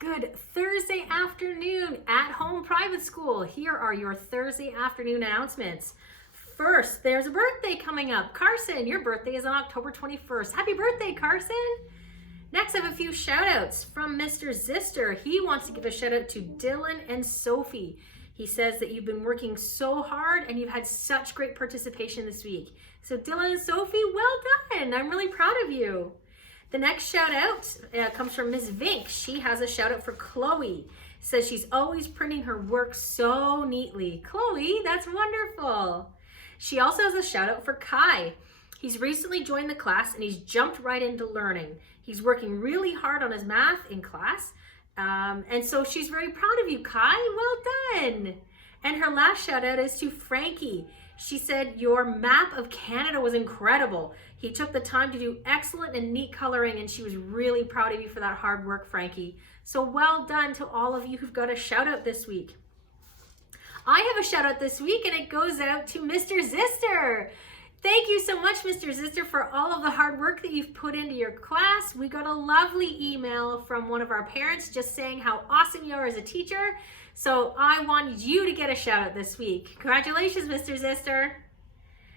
Good Thursday afternoon at home private school. Here are your Thursday afternoon announcements. First, there's a birthday coming up. Carson, your birthday is on October 21st. Happy birthday, Carson. Next, I have a few shout outs from Mr. Zister. He wants to give a shout out to Dylan and Sophie. He says that you've been working so hard and you've had such great participation this week. So Dylan and Sophie, well done. I'm really proud of you. The next shout out comes from Miss Vink. She has a shout out for Chloe. Says she's always printing her work so neatly. Chloe, that's wonderful. She also has a shout out for Kai. He's recently joined the class and he's jumped right into learning. He's working really hard on his math in class. And so she's very proud of you, Kai. Well done. And her last shout out is to Frankie. She said your map of Canada was incredible. He took the time to do excellent and neat coloring, and she was really proud of you for that hard work, Frankie. So well done to all of you who've got a shout out this week. I have a shout out this week, and it goes out to Mr. Zister. Thank you so much, Mr. Zister, for all of the hard work that you've put into your class. We got a lovely email from one of our parents just saying how awesome you are as a teacher. So I want you to get a shout out this week. Congratulations, Mr. Zister.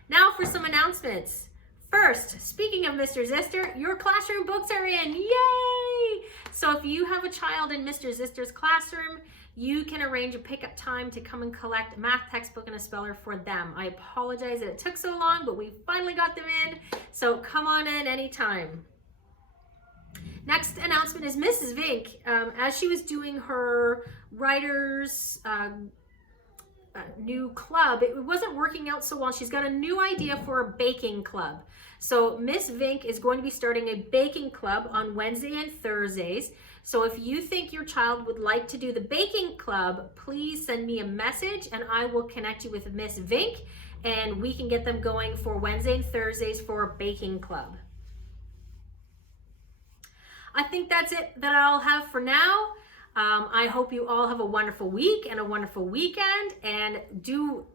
Now for some announcements. First, speaking of Mr. Zister, your classroom books are in. Yay! So if you have a child in Mr. Zister's classroom, you can arrange a pickup time to come and collect a math textbook and a speller for them. I apologize that it took so long, but we finally got them in. So come on in anytime. Next announcement is Mrs. Vink. As she was doing her writers new club, it wasn't working out so well. She's got a new idea for a baking club. So Miss Vink is going to be starting a baking club on Wednesday and Thursdays. So if you think your child would like to do the baking club, please send me a message and I will connect you with Miss Vink and we can get them going for Wednesday and Thursdays for a baking club. I think that's it that I'll have for now. I hope you all have a wonderful week and a wonderful weekend and do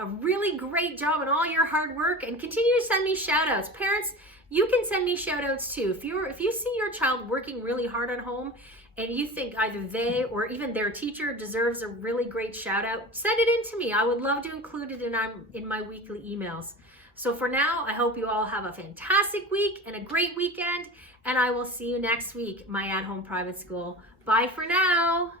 a really great job in all your hard work and continue to send me shout outs. Parents, you can send me shout outs too. If you see your child working really hard at home and you think either they or even their teacher deserves a really great shout out, send it in to me. I would love to include it in my weekly emails. So for now, I hope you all have a fantastic week and a great weekend, and I will see you next week, my at-home private school. Bye for now.